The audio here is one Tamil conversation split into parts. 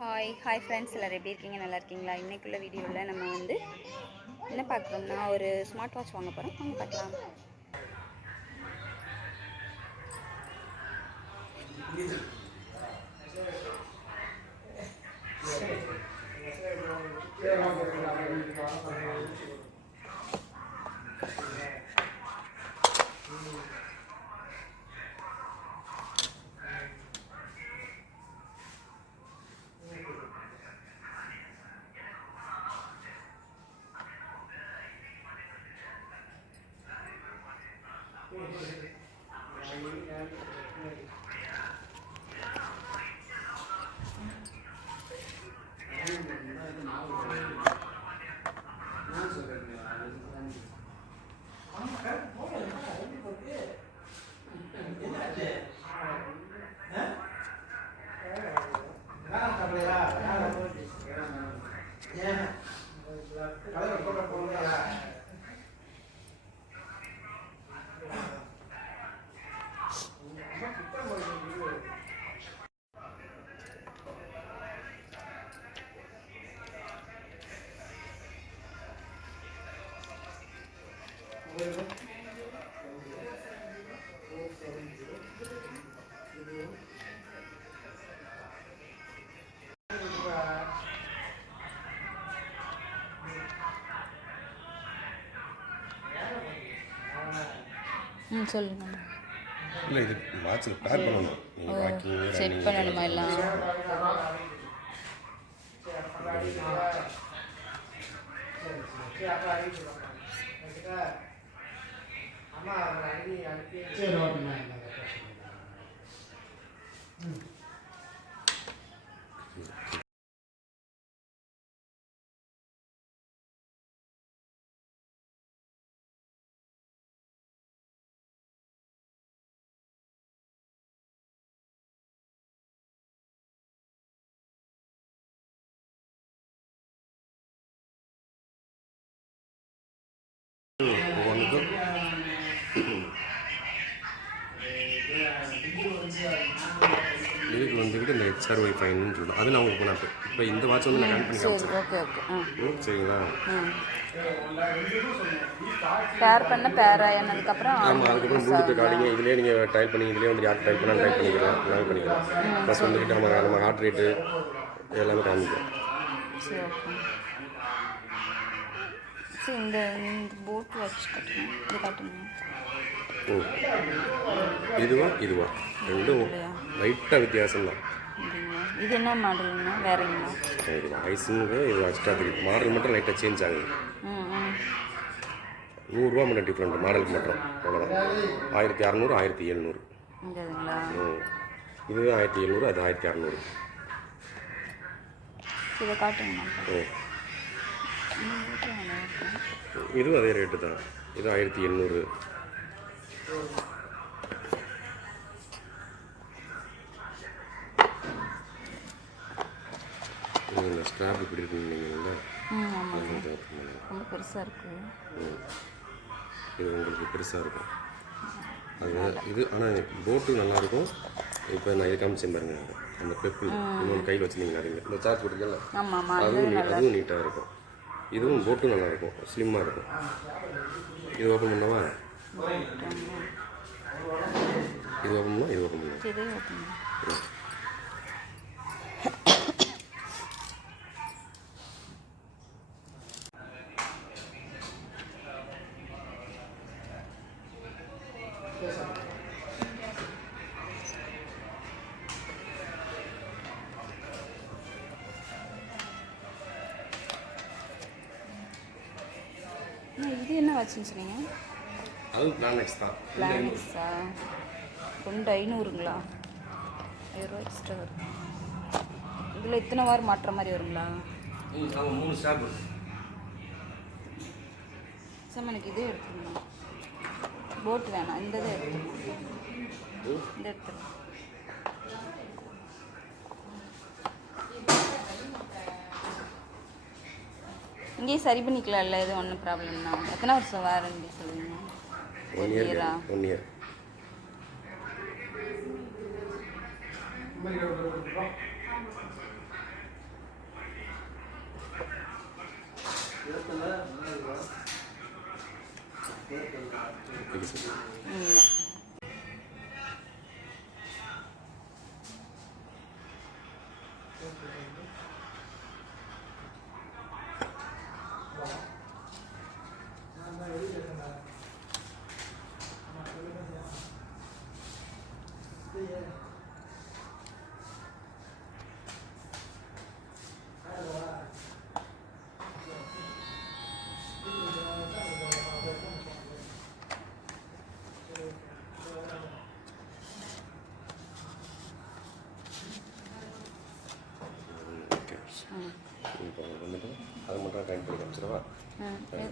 ஹாய் ஹாய் ஃப்ரெண்ட்ஸ் எல்லோரும் எப்படி இருக்கீங்க? நல்லா இருக்கீங்களா? இன்றைக்குள்ள வீடியோவில் நம்ம வந்து என்ன பார்க்குறோம்னா ஒரு ஸ்மார்ட் வாட்ச் வாங்க போகிறோம் வாங்க பார்க்கலாம். Thank you. ம் சொல்லுங்கள் இல்லை இது வாட்சில் பேர் பண்ணணும். வாக்கிங் செட் பண்ணணுமா எல்லாம் మా రైని అంటే చెరోడ్ మైనర్ இதுக்கு வந்துக்கிட்டு இந்த ஹெச்ஆர் ஒய் ஃபைன்னு சொல்லணும் அது நான் உங்களுக்கு நான் இப்போ இந்த வாட்ச் வந்து நான் கனெக்ட் பண்ணி ஓகே ஓகே ம், சரிங்களா? பேர் பண்ண பேர் ஆனதுக்கப்புறம் ஆமாம் அதுக்கப்புறம் ப்ளூடூத் காலிங்க இதுலேயே நீங்கள் டைப் பண்ணி இதுலேயே வந்து யார் டைப் பண்ணாலும் டைப் பண்ணிக்கலாம். நாங்கள் பண்ணிக்கலாம். ப்ளஸ் வந்துக்கிட்டு நம்ம நம்ம ஹார்ட் ரேட்டு எல்லாமே காமிக்கும் சரி ஓகே சரி இந்த போட் வாட்ச் கட்டணும் இது காட்டுங்க. ம் இதுவா இதுவா ரெண்டும் லைட்டாக வித்தியாசம் தான் இது என்ன மாடலுங்கண்ணா வேறங்களா இது வாய்ஸுங்க இது எக்ஸ்ட்ரா தெரியும் மாடல் மட்டும் லைட்டாக சேஞ்ச் ஆகுது நூறுரூவா மட்டும் டிஃப்ரெண்ட் மாடலுக்கு மட்டும் அவ்வளோதான் ஆயிரத்தி அறநூறு ஆயிரத்தி எழுநூறு இந்த இதுங்களா ம் இது ஆயிரத்தி எழுநூறு அது ஆயிரத்தி அறநூறு இதை அண்ணா, ஓகே. இதுவும் அதே ரேட்டு தான் இது ஆயிரத்தி எண்ணூறு இந்த ஸ்ட்ராப் இப்படி இருக்குன்னு இது ரொம்ப பெருசாக இருக்குது இது உங்களுக்கு பெருசாக இருக்கும். அது இது ஆனால் போட்டும் நல்லாயிருக்கும். இப்போ நான் இது காமிச்சேன் பாருங்க. அந்த பெப்பிள் இன்னொன்று கையில் வச்சுருந்தீங்க அது இந்த சார்ஜ் அது அதுவும் அதுவும் நீட்டாக இருக்கும். இதுவும் போட்டும் நல்லா இருக்கும் ஸ்லிம்மாக இருக்கும். இது ஓப்பன் பண்ணவா? இது ஓப்பன் இது ஓப்பன் பண்ணலாம் இதே இது என்ன வச்சுன்னு சொன்னீங்க? அது பிளானெக்ஸ் தான். பிளானிக்ஸா ரெண்டு ஐநூறுங்களா? ஐநூறுரூவா எக்ஸ்ட்ரா வரும். இதில் இத்தனை வாரம் மாட்டுற மாதிரி வருங்களா? மூணு சார் எனக்கு இதே எடுத்துருந்தோம் போட் வேணாம். இந்த இதை எடுத்துருவோம் இந்த எடுத்துருவோம் இங்கேயே சரி பண்ணிக்கலாம்ல இது ஒன்றும் ப்ராப்ளம்னா எத்தனை வருஷம் வாரண்டி சொல்லுவீங்க ஒன் இயர் ஒன் இயர் இல்லை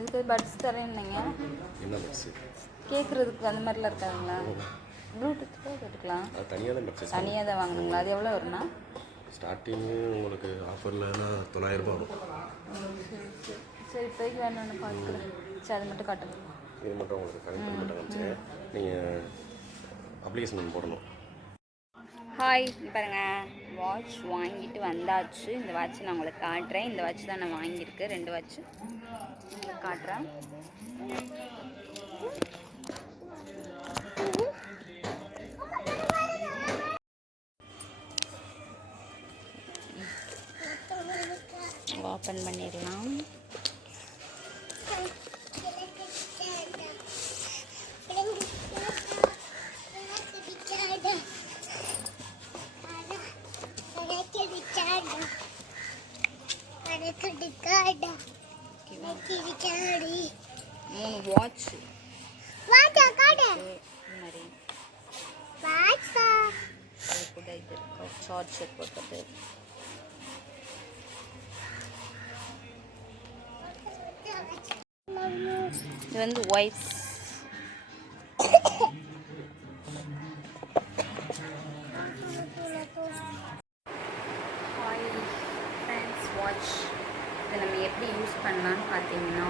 இதுக்கு பட்ஸ் தரேன்னீங்க என்ன பட்ஸு கேட்குறதுக்கு அந்த மாதிரிலாம் இருக்காதுங்களா ப்ளூடூத்துக்கு கேட்டுக்கலாம் அது தனியாக தான் பர்ச்சேஸ் தனியாக தான் வாங்கணுங்களா அது எவ்வளோ வரும்னா? ஸ்டார்டிங்கு உங்களுக்கு ஆஃபர்லலாம் தொள்ளாயிரரூபா வரும். சரி இப்போதைக்கு வேணும்னு பார்க்குறேன் சரி அது மட்டும் காட்டுங்க. இது மட்டும் உங்களுக்கு கனெக்ட் பண்ணி மட்டும் காமிச்சேன் நீங்கள் அப்ளிகேஷன் போடணும். ஹாய் இங்க பாருங்க. வாட்ச் வாங்கிட்டு வந்தாச்சு. இந்த வாட்ச் நான் உங்களுக்கு காட்டுறேன். இந்த வாட்ச் தான் நான் வாங்கியிருக்கேன் ரெண்டு வாட்ச் உங்களுக்கு காட்டுறேன். ஓப்பன் பண்ணிடலாம். மூணு வாட்ச் இந்த மாதிரி அது கூட இது இருக்கு சார்ஜர் போட்டது வந்து ஒய்ஃப்ஸ் ஹாய் ஃப்ரெண்ட்ஸ் வாட்ச் இதை நம்ம எப்படி யூஸ் பண்ணலான்னு பார்த்தீங்கன்னா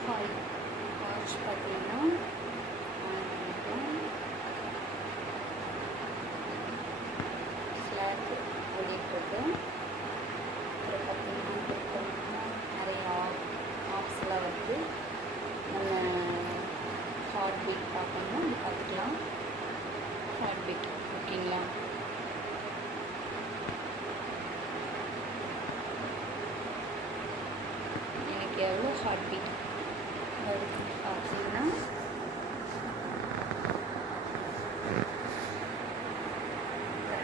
ஹாய் வாட்ச் பார்த்தீங்கன்னா ஸ்லாக் ஓடிட்டுருக்கு அப்புறம் பார்த்தீங்கன்னா நிறையா நிறைய ஆப்ஸ்லாம் வந்து நம்ம ஹார்ட் பீட் பார்க்கணும் அது பார்த்துக்கலாம். ஹார்ட் பீட் ஓகேங்களா? எனக்கு எவ்வளோ ஹார்ட் பீட் வருது பார்த்தீங்கன்னா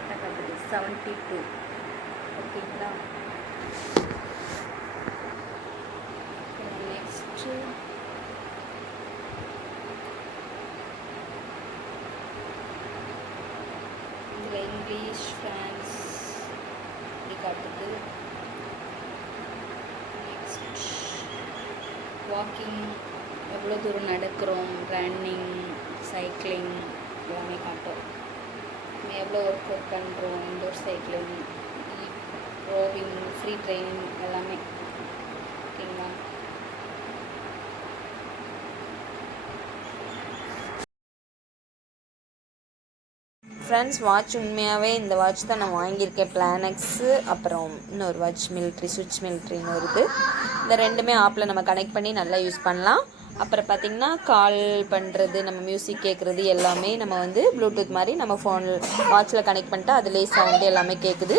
கரெக்டாக செவன்ட்டி டூ ஓகேங்களா நெக்ஸ்ட்டு இதில் இங்கிலீஷ் ஃப்ரான்ஸ் இப்படி காட்டுது. நெக்ஸ்ட் வாக்கிங் எவ்வளோ தூரம் நடக்கிறோம்? ரன்னிங் சைக்கிளிங் எல்லாமே காட்டும் நம்ம எவ்வளோ ஒர்க் அவுட் பண்ணுறோம் indoor cycling rowing free training எல்லாமே. ஓகேங்களா? ஃப்ரெண்ட்ஸ் வாட்ச் உண்மையாகவே இந்த வாட்ச் தான் நான் வாங்கியிருக்கேன் பிளானக்ஸு அப்புறம் இன்னொரு வாட்ச் மில்ட்ரி சுவிட்ச் மில்ட்ரின்னு வருது இந்த ரெண்டுமே ஆப்பில் நம்ம கனெக்ட் பண்ணி நல்லா யூஸ் பண்ணலாம். அப்புறம் பார்த்திங்கன்னா கால் பண்ணுறது நம்ம மியூசிக் கேட்குறது எல்லாமே நம்ம வந்து ப்ளூடூத் மாதிரி நம்ம ஃபோன் வாட்சில் கனெக்ட் பண்ணிட்டு அதுலேயே சவுண்டு எல்லாமே கேட்குது